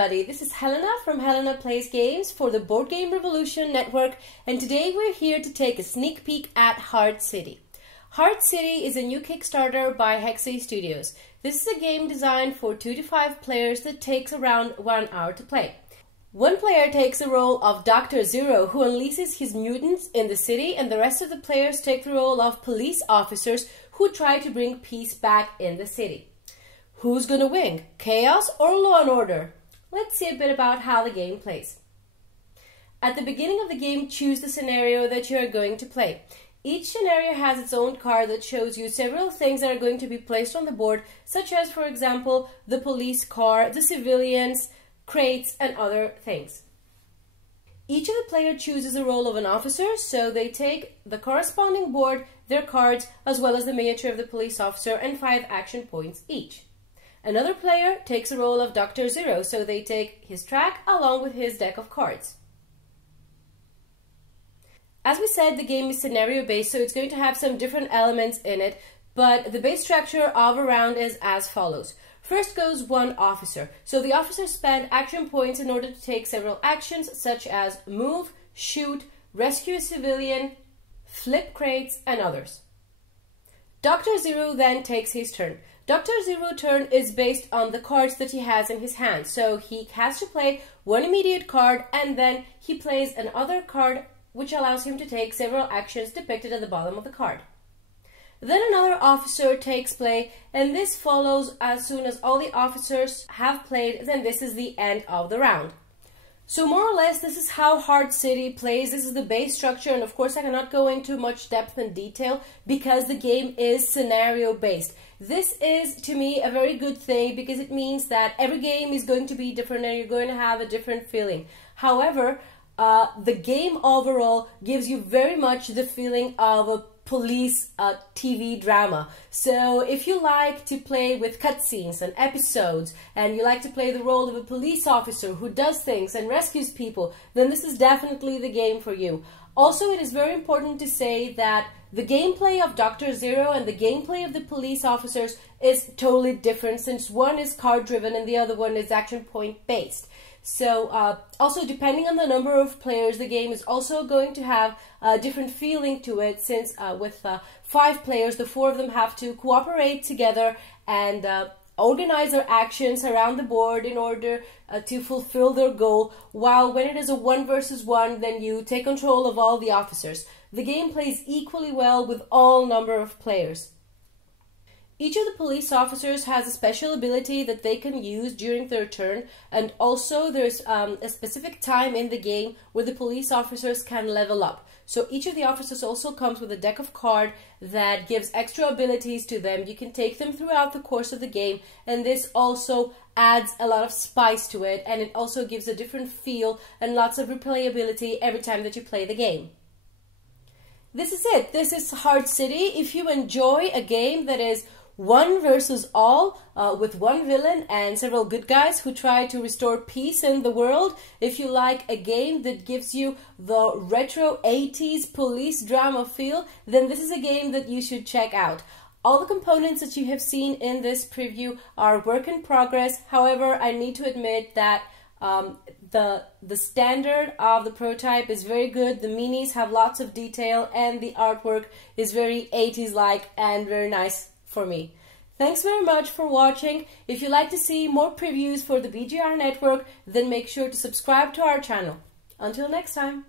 everybody, this is Helena from Helena Plays Games for the Board Game Revolution Network, and today we're here to take a sneak peek at Horde City. Horde City is a new Kickstarter by Hexe Studios. This is a game designed for 2 to 5 players that takes around 1 hour to play. One player takes the role of Dr. Zero, who unleashes his mutants in the city, and the rest of the players take the role of police officers who try to bring peace back in the city. Who's gonna win? Chaos or law and order? Let's see a bit about how the game plays. At the beginning of the game, choose the scenario that you are going to play. Each scenario has its own card that shows you several things that are going to be placed on the board, such as, for example, the police car, the civilians, crates, and other things. Each of the players chooses a role of an officer, so they take the corresponding board, their cards, as well as the miniature of the police officer, and 5 action points each. Another player takes the role of Dr. Zero, so they take his track along with his deck of cards. As we said, the game is scenario based, so it's going to have some different elements in it, but the base structure of a round is as follows. First goes one officer. So the officers spend action points in order to take several actions such as move, shoot, rescue a civilian, flip crates, and others. Dr. Zero then takes his turn. Dr. Zero's turn is based on the cards that he has in his hand. So he has to play one immediate card and then he plays another card which allows him to take several actions depicted at the bottom of the card. Then another officer takes play, and this follows as soon as all the officers have played, then this is the end of the round. So more or less this is how Horde City plays. This is the base structure, and of course I cannot go into much depth and detail because the game is scenario based. This is to me a very good thing because it means that every game is going to be different and you're going to have a different feeling. However, the game overall gives you very much the feeling of a police TV drama. So if you like to play with cutscenes and episodes and you like to play the role of a police officer who does things and rescues people, then this is definitely the game for you. Also, it is very important to say that the gameplay of Dr. Zero and the gameplay of the police officers is totally different, since one is card driven and the other one is action point based. So also depending on the number of players, the game is also going to have a different feeling to it, since with 5 players, the 4 of them have to cooperate together and organize their actions around the board in order to fulfill their goal, while when it is a 1 versus 1, then you take control of all the officers. The game plays equally well with all number of players. Each of the police officers has a special ability that they can use during their turn, and also there's a specific time in the game where the police officers can level up. So each of the officers also comes with a deck of cards that gives extra abilities to them. You can take them throughout the course of the game, and this also adds a lot of spice to it, and it also gives a different feel and lots of replayability every time that you play the game. This is it. This is Horde City. If you enjoy a game that is 1 versus all, with one villain and several good guys who try to restore peace in the world, if you like a game that gives you the retro 80s police drama feel, then this is a game that you should check out. All the components that you have seen in this preview are work in progress. However, I need to admit that the standard of the prototype is very good. The minis have lots of detail and the artwork is very 80s like and very nice for me. Thanks very much for watching. If you'd like to see more previews for the BGR network, then make sure to subscribe to our channel. Until next time.